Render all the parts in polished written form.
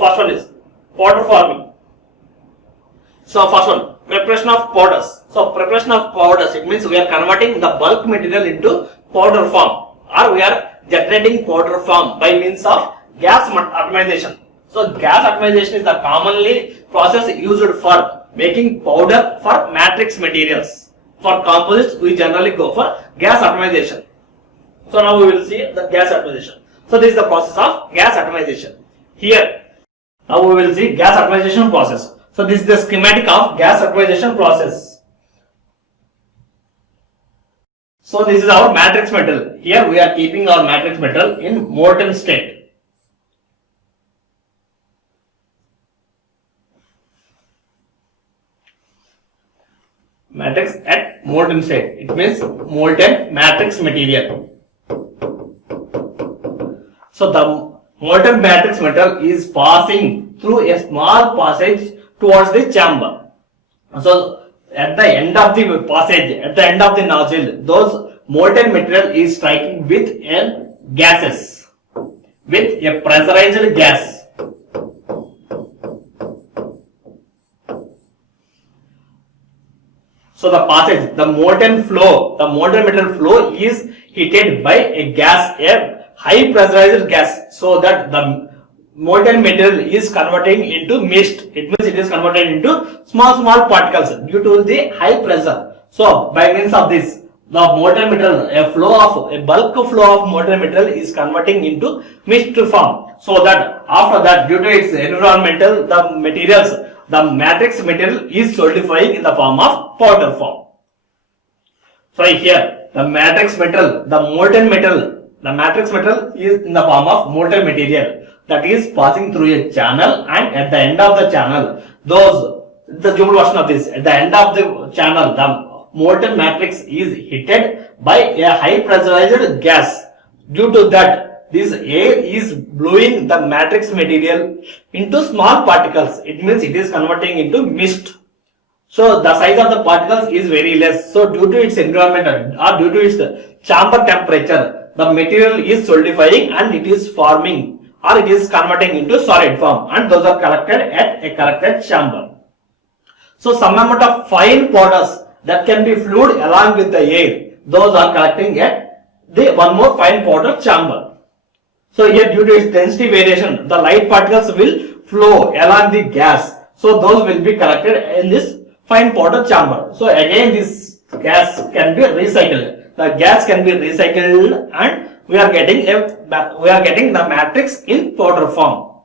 first one is powder forming. So first one, preparation of powders. So preparation of powders, it means we are converting the bulk material into powder form, or we are generating powder form by means of gas atomization. So gas atomization is the commonly process used for making powder for matrix materials. For composites, we generally go for gas atomization. So now we will see the gas atomization. So this is the process of gas atomization. Here, now we will see gas atomization process. So this is the schematic of gas atomization process. So this is our matrix metal. Here we are keeping our matrix metal in molten state. Matrix at molten state. It means molten matrix material. So the molten matrix metal is passing through a small passage towards the chamber. So at the end of the passage, at the end of the nozzle, those molten material is striking with gases, with a pressurized gas. So the passage, the molten metal flow is heated by a gas, a high pressurized gas, so that the molten material is converting into mist. It means it is converted into small particles due to the high pressure. So by means of this, the molten material, a bulk flow of molten material is converting into mist form. So that after that, due to its environmental, the matrix material is solidifying in the form of powder form. So here, the matrix metal, the matrix metal is in the form of molten material that is passing through a channel, and at the end of the channel, the zoomed version of this, at the end of the channel, the molten matrix is heated by a high pressurized gas. Due to that, this air is blowing the matrix material into small particles. It means it is converting into mist. So the size of the particles is very less. So due to its environment or due to its chamber temperature, the material is solidifying and it is forming, or it is converting into solid form, and those are collected at a collected chamber. So some amount of fine powders that can be fluid along with the air, those are collecting at the one more fine powder chamber. So here, due to its density variation, the light particles will flow along the gas. So those will be collected in this fine powder chamber. So again, this gas can be recycled. The gas can be recycled, and we are getting the matrix in powder form.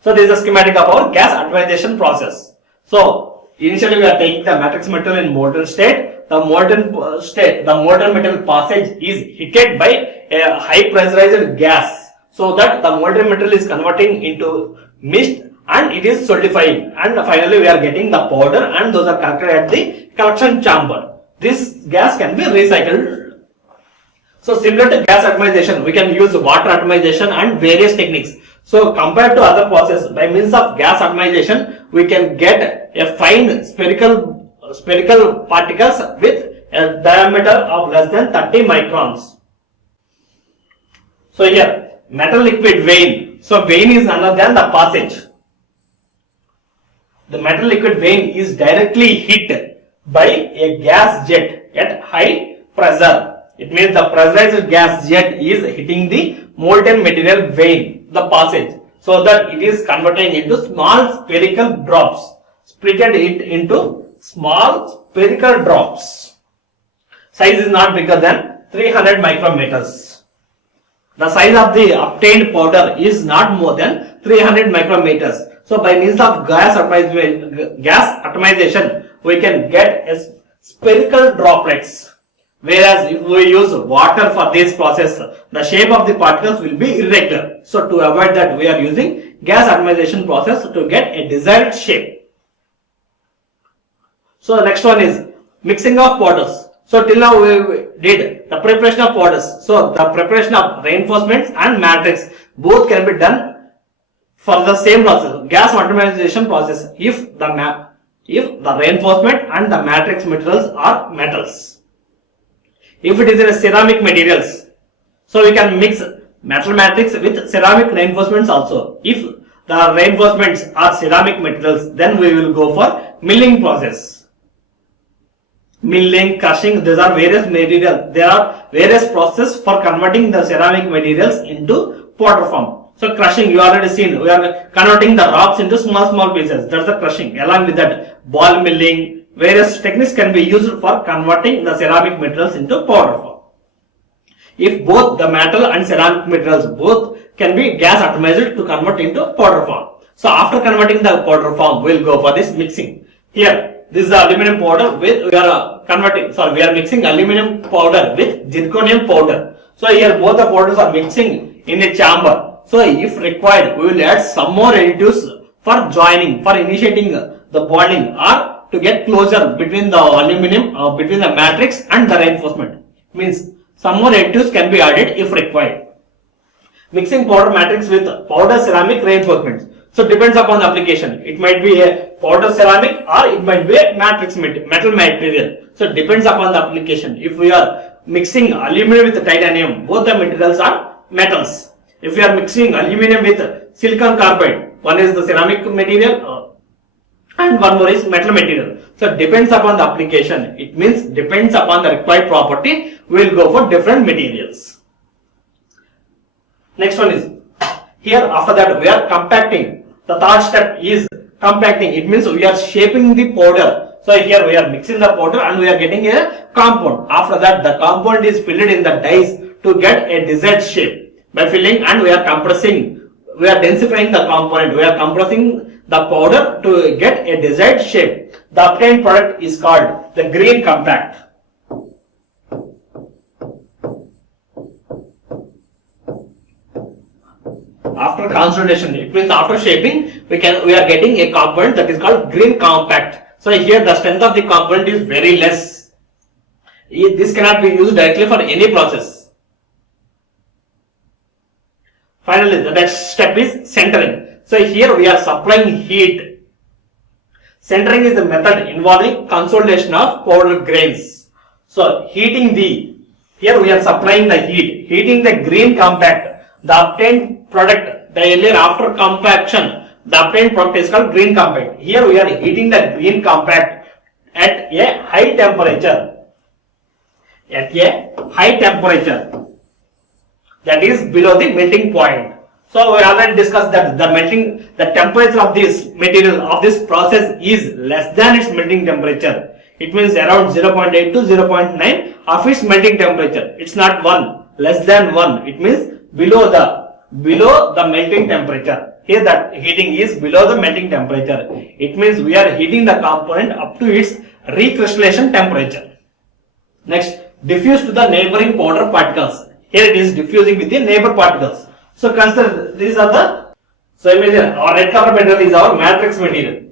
So this is a schematic of our gas atomization process. So initially we are taking the matrix metal in molten state. The molten metal passage is heated by a high pressurized gas, so that the molten metal is converting into mist and it is solidifying, and finally we are getting the powder, and those are collected at the collection chamber. This gas can be recycled. So similar to gas atomization, we can use water atomization and various techniques. So compared to other processes, by means of gas atomization, we can get a fine spherical particles with a diameter of less than 30 microns. So here, metal liquid vein. So vein is none other than the passage. The metal liquid vein is directly hit by a gas jet at high pressure. It means the pressurized gas jet is hitting the molten material vein, the passage, so that it is converting into small spherical drops, splitted it into small spherical drops. Size is not bigger than 300 micrometers. The size of the obtained powder is not more than 300 micrometers. So by means of gas atomization, we can get a spherical droplets. Whereas if we use water for this process, the shape of the particles will be irregular. So to avoid that, we are using gas atomization process to get a desired shape. So the next one is mixing of powders. So till now we did the preparation of powders. So the preparation of reinforcements and matrix both can be done for the same process, gas atomization process, if the reinforcement and the matrix materials are metals. If it is in a ceramic materials, so we can mix metal matrix with ceramic reinforcements also. If the reinforcements are ceramic materials, then we will go for milling process. Milling, crushing, these are various materials. There are various processes for converting the ceramic materials into powder form. So crushing, you already seen, we are converting the rocks into small pieces. That's the crushing. Along with that, ball milling, various techniques can be used for converting the ceramic materials into powder form. If both the metal and ceramic materials both can be gas atomized to convert into powder form. So after converting the powder form, we will go for this mixing. Here, this is the aluminum powder with we are mixing aluminum powder with zirconium powder. So here both the powders are mixing in a chamber. So if required, we will add some more additives for joining, for initiating the bonding or to get closure between the aluminum, between the matrix and the reinforcement. Means some more additives can be added if required. Mixing powder matrix with powder ceramic reinforcements. So depends upon the application. It might be a powder ceramic or it might be a matrix metal material. So depends upon the application. If we are mixing aluminum with titanium, both the materials are metals. If we are mixing aluminum with silicon carbide, one is the ceramic material and one more is metal material. So depends upon the application. It means depends upon the required property, we will go for different materials. Next one is, here after that we are compacting. The third step is compacting. It means we are shaping the powder. So here we are mixing the powder and we are getting a compound. After that the compound is filled in the dies to get a desired shape. By filling and we are compressing, we are densifying the component. We are compressing the powder to get a desired shape. The obtained product is called the green compact. After consolidation, it means after shaping, we are getting a component that is called green compact. So here the strength of the component is very less. This cannot be used directly for any process. Finally, the next step is centering. So here we are supplying heat. Centering is the method involving consolidation of powder grains. So heating here we are supplying the heat, heating the green compact. The obtained product, the earlier after compaction, the obtained product is called green compact. Here we are heating the green compact at a high temperature. At a high temperature, that is below the melting point. So we already discussed that the temperature of this material of this process is less than its melting temperature. It means around 0.8 to 0.9 of its melting temperature. It's not 1, less than 1. It means below the melting temperature. Here that heating is below the melting temperature. It means we are heating the component up to its recrystallization temperature. Next, diffuse to the neighboring powder particles. Here it is diffusing with the neighbor particles. So consider these are the, so imagine our red color material is our matrix material.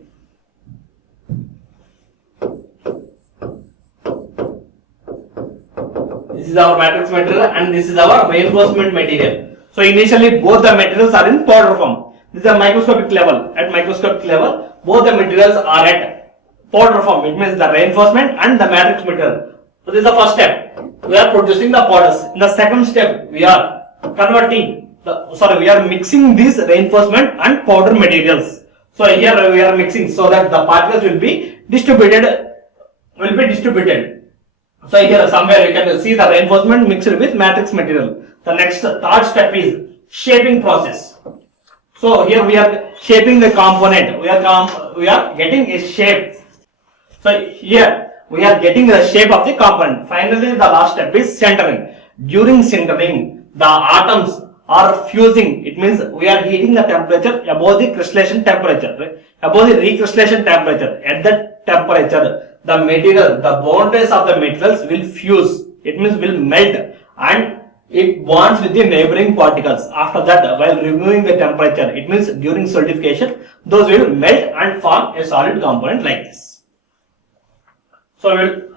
This is our matrix material and this is our reinforcement material. So initially both the materials are in powder form. This is a microscopic level. At microscopic level, both the materials are at powder form. It means the reinforcement and the matrix material. So this is the first step. We are producing the powders. In the second step, we are we are mixing these reinforcement and powder materials. So here we are mixing so that the particles will be distributed. So here somewhere you can see the reinforcement mixed with matrix material. The next third step is shaping process. So here we are shaping the component. We are getting a shape. So here we are getting the shape of the component. Finally, the last step is centering. During centering, the atoms are fusing. It means we are heating the temperature above the crystallization temperature, right? Above the recrystallization temperature. At that temperature, the material, the boundaries of the materials will fuse. It means will melt and it bonds with the neighboring particles. After that, while removing the temperature, it means during solidification, those will melt and form a solid component like this. So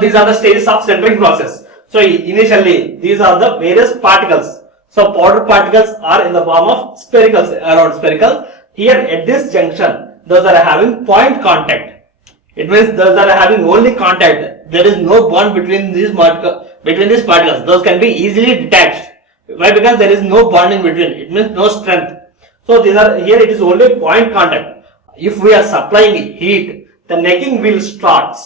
these are the stages of centering process. So initially, these are the various particles. So powder particles are in the form of sphericals, around spherical. Here at this junction, those are having point contact. It means those are having only contact. There is no bond between these particles. Those can be easily detached. Why? Because there is no bond in between. It means no strength. So these are here it is only point contact. If we are supplying heat, the necking will start.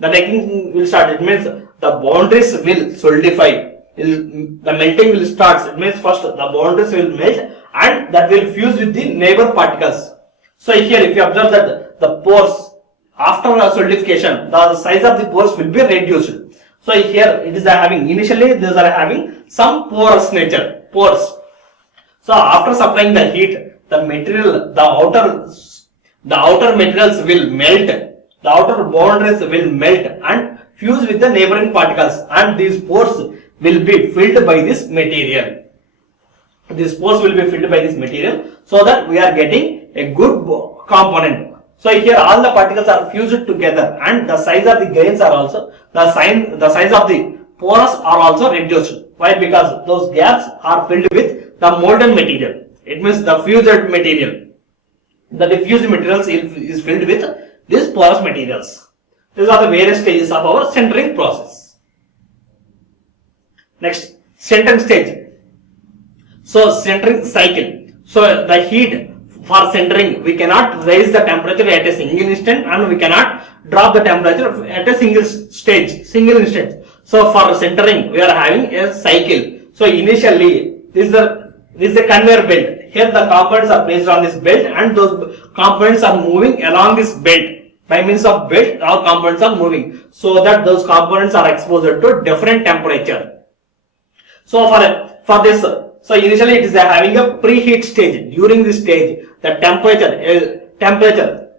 The necking will start. It means the boundaries will solidify. The melting will start. It means first the boundaries will melt and that will fuse with the neighbor particles. So here if you observe that the pores after solidification, the size of the pores will be reduced. So here it is having initially these are having some porous nature, pores. So after supplying the heat, the material, the outer materials will melt, the outer boundaries will melt and fuse with the neighboring particles, and these pores will be filled by this material. These pores will be filled by this material, so that we are getting a good component. So here all the particles are fused together, and the size of the grains are also the size of the pores are also reduced. Why? Because those gaps are filled with the molten material. It means the fused material. The diffused materials is filled with these porous materials. These are the various stages of our sintering process. Next, sintering stage. So sintering cycle. So the heat for sintering, we cannot raise the temperature at a single instant, and we cannot drop the temperature at a single instant. So for sintering, we are having a cycle. So initially, this is a conveyor belt. Here the components are placed on this belt, and those components are moving along this belt. By means of belt, our components are moving, so that those components are exposed to different temperature. So for this, so initially it is having a preheat stage. During this stage, the temperature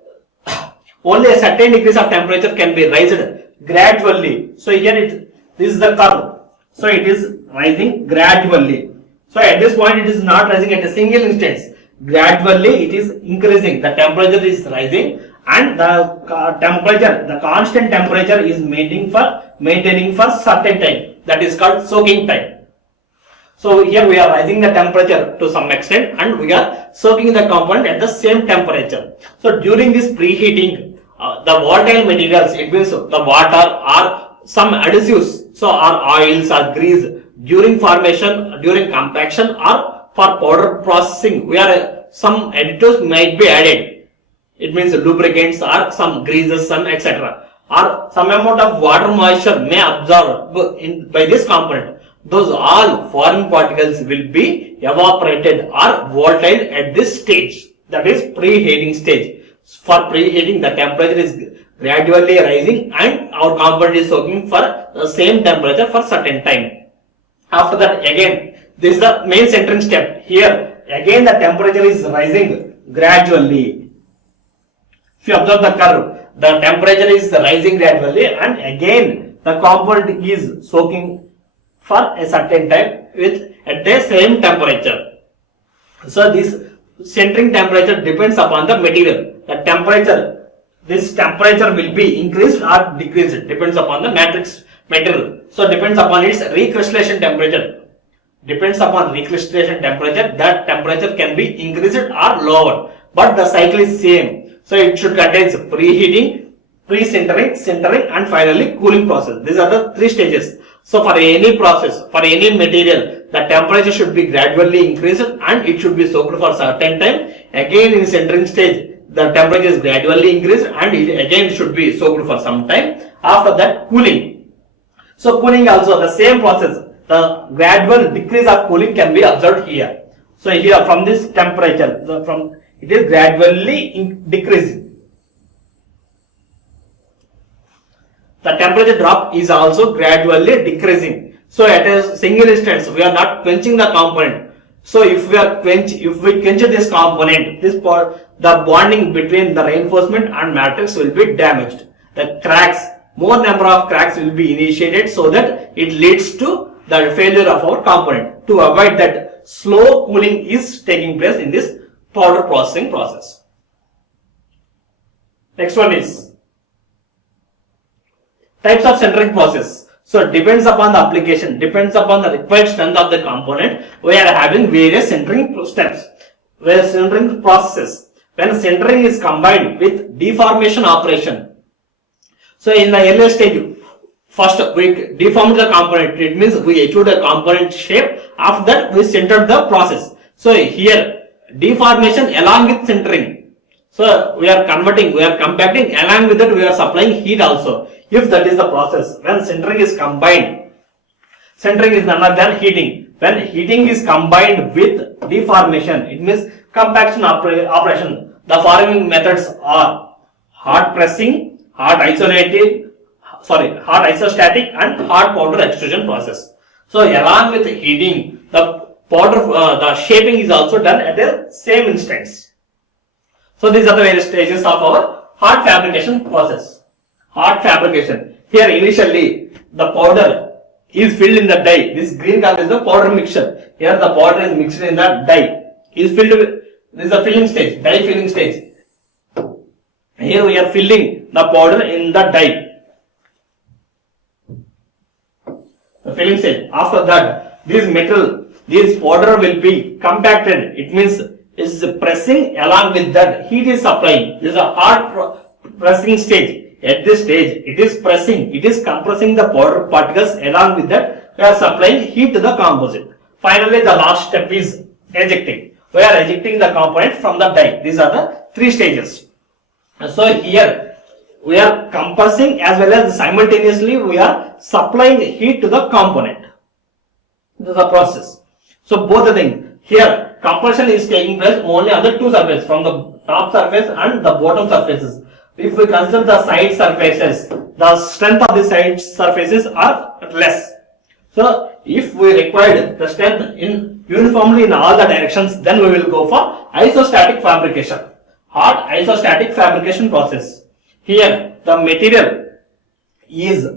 only a certain degrees of temperature can be raised gradually. So here this is the curve. So it is rising gradually. So at this point it is not rising at a single instance. Gradually it is increasing. The temperature is rising, and the constant temperature is maintaining for certain time. That is called soaking time. So here we are rising the temperature to some extent, and we are soaking the component at the same temperature. So during this preheating, the volatile materials, it means the water or some adhesives, so are oils or grease, during formation, during compaction, or for powder processing, we are some additives might be added. It means lubricants or some greases, some etc. Or some amount of water moisture may absorb by this component. Those all foreign particles will be evaporated or volatile at this stage. That is preheating stage. For preheating, the temperature is gradually rising, and our component is soaking for the same temperature for certain time. After that, again, this is the main sintering step. Here, again the temperature is rising gradually. If you observe the curve, the temperature is rising gradually, and again the component is soaking for a certain time at the same temperature. So this sintering temperature depends upon the material. The temperature, this temperature will be increased or decreased, depends upon the matrix material. So depends upon its recrystallization temperature. Depends upon recrystallization temperature, that temperature can be increased or lowered, but the cycle is same. So it should contain preheating, pre-sintering, sintering, and finally cooling process. These are the three stages. So for any process, for any material, the temperature should be gradually increased and it should be soaked for a certain time. Again in sintering stage, the temperature is gradually increased and it again should be soaked for some time. After that, cooling. So cooling also the same process. The gradual decrease of cooling can be observed here. So here from this temperature, it is gradually decreasing. The temperature drop is also gradually decreasing. So at a single instance, we are not quenching the component. So if we quench this component, the bonding between the reinforcement and matrix will be damaged. The cracks, more number of cracks will be initiated, so that it leads to the failure of our component. To avoid that, slow cooling is taking place in this powder processing process. Next one is types of sintering process. So it depends upon the application, depends upon the required strength of the component. We are having various sintering steps, various sintering processes. When sintering is combined with deformation operation. So in the earlier stage, first we deformed the component. It means we achieved a component shape. After that, we sintered the process. So here deformation along with sintering. So we are converting, we are compacting, along with that we are supplying heat also. If that is the process, when sintering is combined, sintering is none other than heating. When heating is combined with deformation, it means compaction operation. The following methods are hard pressing, hard isostatic and hard powder extrusion process. So along with heating, the shaping is also done at the same instance. So these are the various stages of our hard fabrication process. Hard fabrication. Here initially the powder is filled in the die. This green color is the powder mixture. Here the powder is mixed in the die. Is filled with, this is the filling stage, die filling stage. Here we are filling the powder in the die. The filling stage. After that, this powder will be compacted. It means is pressing, along with that heat is supplying. This is a hard pressing stage. At this stage, it is pressing, it is compressing the powder particles, along with that we are supplying heat to the composite. Finally, the last step is ejecting. We are ejecting the component from the die. These are the three stages. So here we are compressing as well as simultaneously we are supplying heat to the component. This is the process. So both the things. Here compression is taking place only on the two surfaces, from the top surface and the bottom surfaces. If we consider the side surfaces, the strength of the side surfaces are less. So if we require the strength in uniformly in all the directions, then we will go for isostatic fabrication. Hard isostatic fabrication process. Here the material is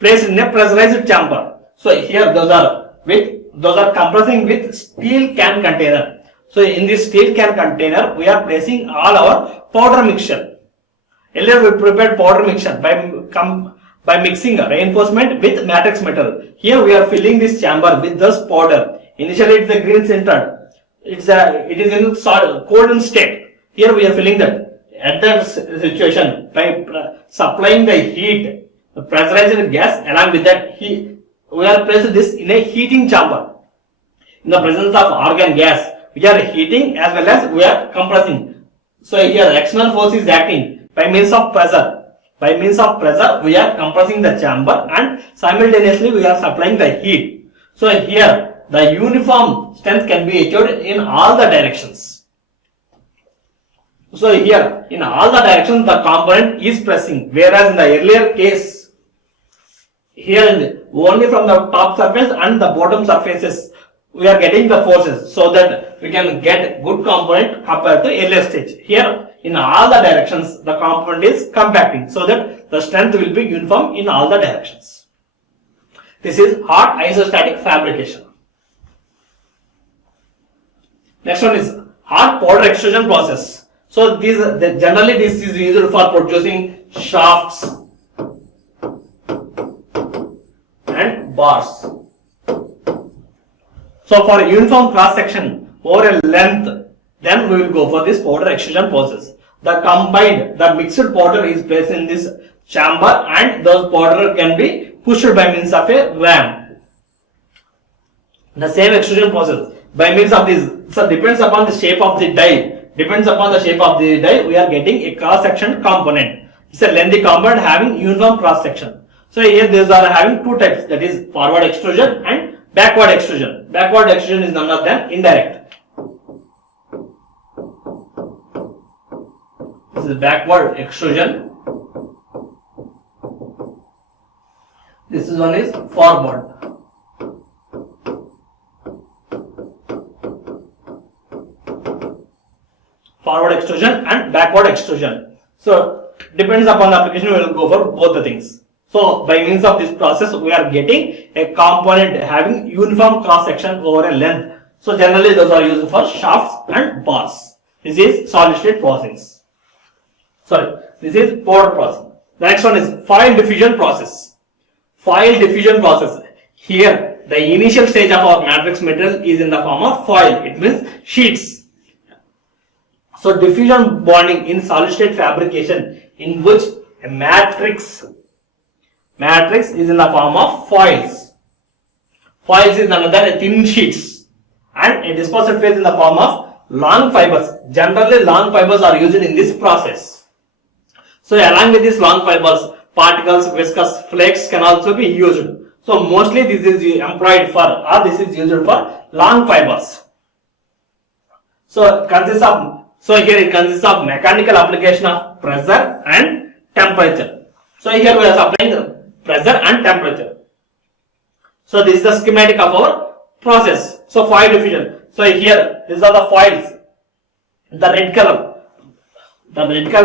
placed in a pressurized chamber. So here those are compressing with steel can container. So in this steel can container we are placing all our powder mixture. Earlier we prepared powder mixture by mixing reinforcement with matrix metal. Here we are filling this chamber with this powder. Initially it is a green sintered. It is in cold state. Here we are filling that. At that situation, by supplying the heat, the pressurized gas, along with that heat, we are placing this in a heating chamber. In the presence of argon gas, we are heating as well as we are compressing. So here external force is acting. By means of pressure, we are compressing the chamber and simultaneously we are supplying the heat. So here the uniform strength can be achieved in all the directions. So here in all the directions the component is pressing, whereas in the earlier case, here only from the top surface and the bottom surfaces we are getting the forces, so that we can get good component compared to earlier stage. Here in all the directions the component is compacting, so that the strength will be uniform in all the directions. This is hard isostatic fabrication. Next one is hard powder extrusion process. So generally this is used for producing shafts and bars. So for a uniform cross section over a length, then we will go for this powder extrusion process. The mixed powder is placed in this chamber and those powder can be pushed by means of a ram. The same extrusion process by means of this, so depends upon the shape of the die. We are getting a cross section component. It's a lengthy component having uniform cross section. So here these are having two types, that is forward extrusion and backward extrusion. Backward extrusion is none other than indirect. This is backward extrusion. This is one is forward. Forward extrusion and backward extrusion. So depends upon the application, we will go for both the things. So by means of this process we are getting a component having uniform cross section over a length. So generally those are used for shafts and bars. This is solid state process. This is powder process. The next one is foil diffusion process. Foil diffusion process. Here the initial stage of our matrix material is in the form of foil. It means sheets. So diffusion bonding in solid state fabrication, in which a matrix is in the form of foils. Foils is none other than thin sheets, and a dispersed phase in the form of long fibers. Generally, long fibers are used in this process. So along with these long fibers, particles, viscous flakes can also be used. So mostly this is employed for, or this is used for long fibers. So here it consists of mechanical application of pressure and temperature. So here we are supplying the pressure and temperature. So this is the schematic of our process. So foil diffusion. So here these are the foils. The red color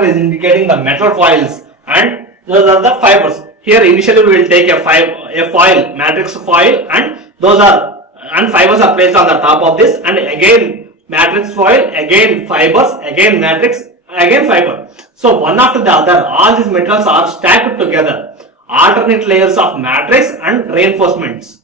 is indicating the metal foils, and those are the fibers. Here initially we will take a foil, matrix foil, and fibers are placed on the top of this, and again matrix foil, again fibers, again matrix, again fiber. So one after the other, all these metals are stacked together. Alternate layers of matrix and reinforcements.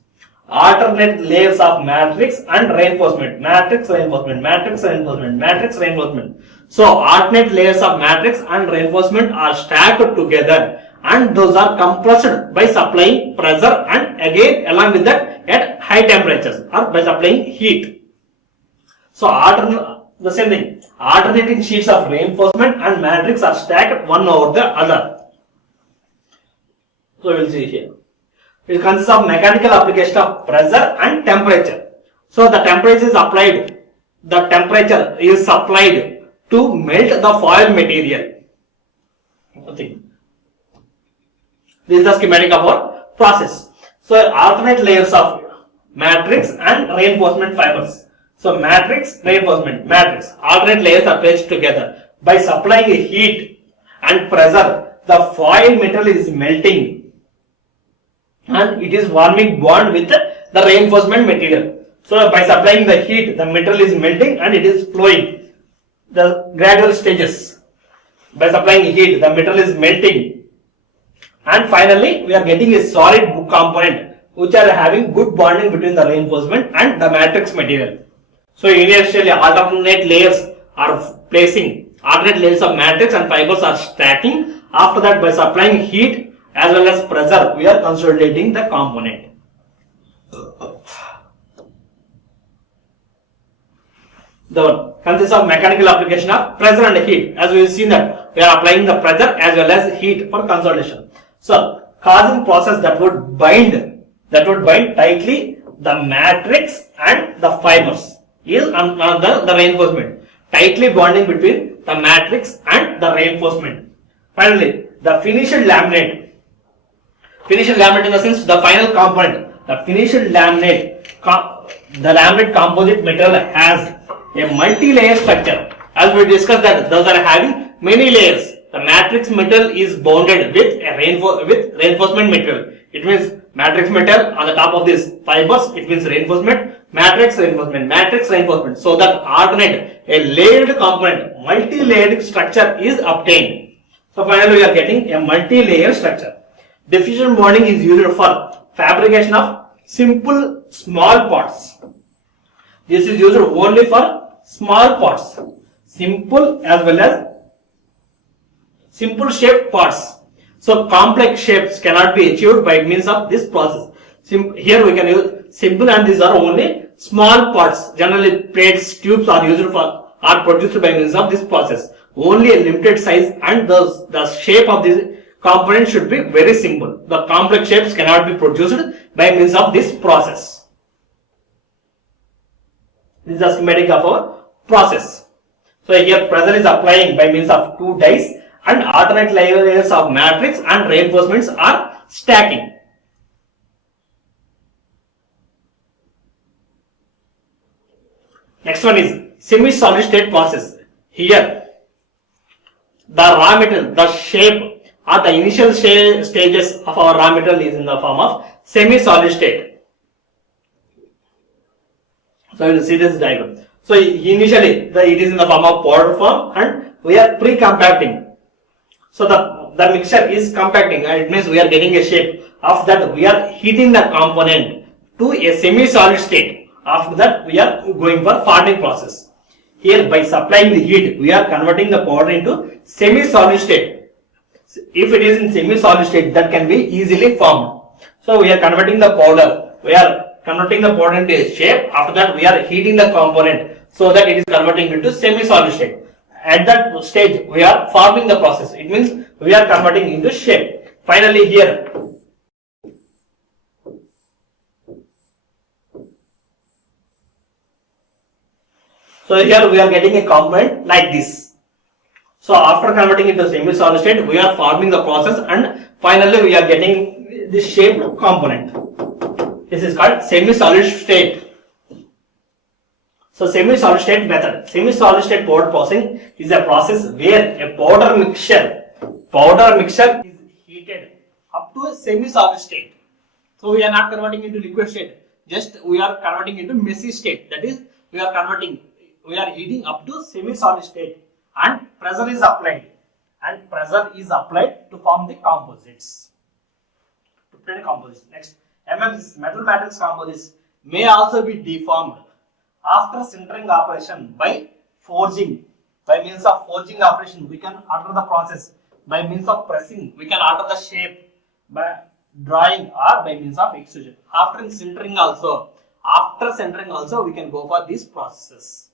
Alternate layers of matrix and reinforcement. Matrix, reinforcement, matrix, reinforcement, matrix, reinforcement. So alternate layers of matrix and reinforcement are stacked together, and those are compressed by supplying pressure, and again along with that at high temperatures, or by supplying heat. So the same thing, alternating sheets of reinforcement and matrix are stacked one over the other. So we will see here. It consists of mechanical application of pressure and temperature. So the temperature is applied. The temperature is supplied to melt the foil material. This is the schematic of our process. So alternate layers of matrix and reinforcement fibers. So matrix, reinforcement, matrix, alternate layers are placed together. By supplying heat and pressure, the foil metal is melting, and it is forming bond with the reinforcement material. So by supplying the heat, the metal is melting and it is flowing. The gradual stages. By supplying heat, the metal is melting, and finally we are getting a solid component which are having good bonding between the reinforcement and the matrix material. So initially alternate layers are placing, alternate layers of matrix and fibers are stacking. After that, by supplying heat as well as pressure, we are consolidating the component. The one consists of mechanical application of pressure and heat. As we have seen that we are applying the pressure as well as heat for consolidation. So causing process that would bind tightly the matrix and the fibers is the reinforcement. Tightly bonding between the matrix and the reinforcement. Finally, the finished laminate. Finished laminate in the sense the final component. The finished laminate, the laminate composite material has a multi-layer structure. As we discussed that those are having many layers. The matrix metal is bounded with reinforcement material. It means matrix metal on the top of these fibers. It means reinforcement, matrix, reinforcement, matrix, reinforcement. So that alternate a layered component, multi-layered structure is obtained. So finally we are getting a multi-layer structure. Diffusion bonding is used for fabrication of simple small parts. This is used only for small parts, simple as well as simple shaped parts. So complex shapes cannot be achieved by means of this process. Here we can use simple, and these are only small parts. Generally plates, tubes are produced by means of this process. Only a limited size, and the shape of this component should be very simple. The complex shapes cannot be produced by means of this process. This is the schematic of our process. So here pressure is applying by means of two dies, and alternate layers of matrix and reinforcements are stacking. Next one is semi-solid state process. Here the raw material, the shape or the initial stages of our raw material is in the form of semi-solid state. So you will see this diagram. So initially it is in the form of powder form, and we are pre-compacting. So the mixture is compacting, and it means we are getting a shape. After that we are heating the component to a semi-solid state. After that we are going for forming process. Here by supplying the heat, we are converting the powder into semi-solid state. If it is in semi-solid state, that can be easily formed. So we are converting the powder. We are converting the powder into a shape. After that we are heating the component so that it is converting into semi-solid state. At that stage, we are forming the process. It means we are converting into shape. Finally, here. So here we are getting a component like this. So after converting into semi-solid state, we are forming the process and finally we are getting this shaped component. This is called semi-solid state. So semi-solid state method. Semi-solid state powder processing is a process where a powder mixture is heated up to a semi-solid state. So we are not converting into liquid state. Just we are converting into messy state. That is, we are heating up to semi-solid state and pressure is applied. To form the composites. To print composites. Next, MMs, metal matrix composites may also be deformed after sintering operation by forging. By means of forging operation, we can alter the process. By means of pressing, we can alter the shape. By drawing or by means of extrusion. After sintering also, we can go for these processes.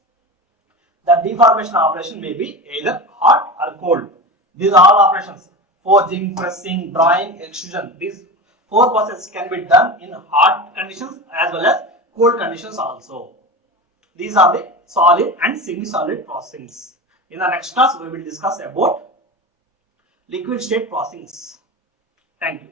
The deformation operation may be either hot or cold. These are all operations: forging, pressing, drawing, extrusion. These 4 processes can be done in hot conditions as well as cold conditions also. These are the solid and semi-solid processings. In the next class, we will discuss about liquid state processings. Thank you.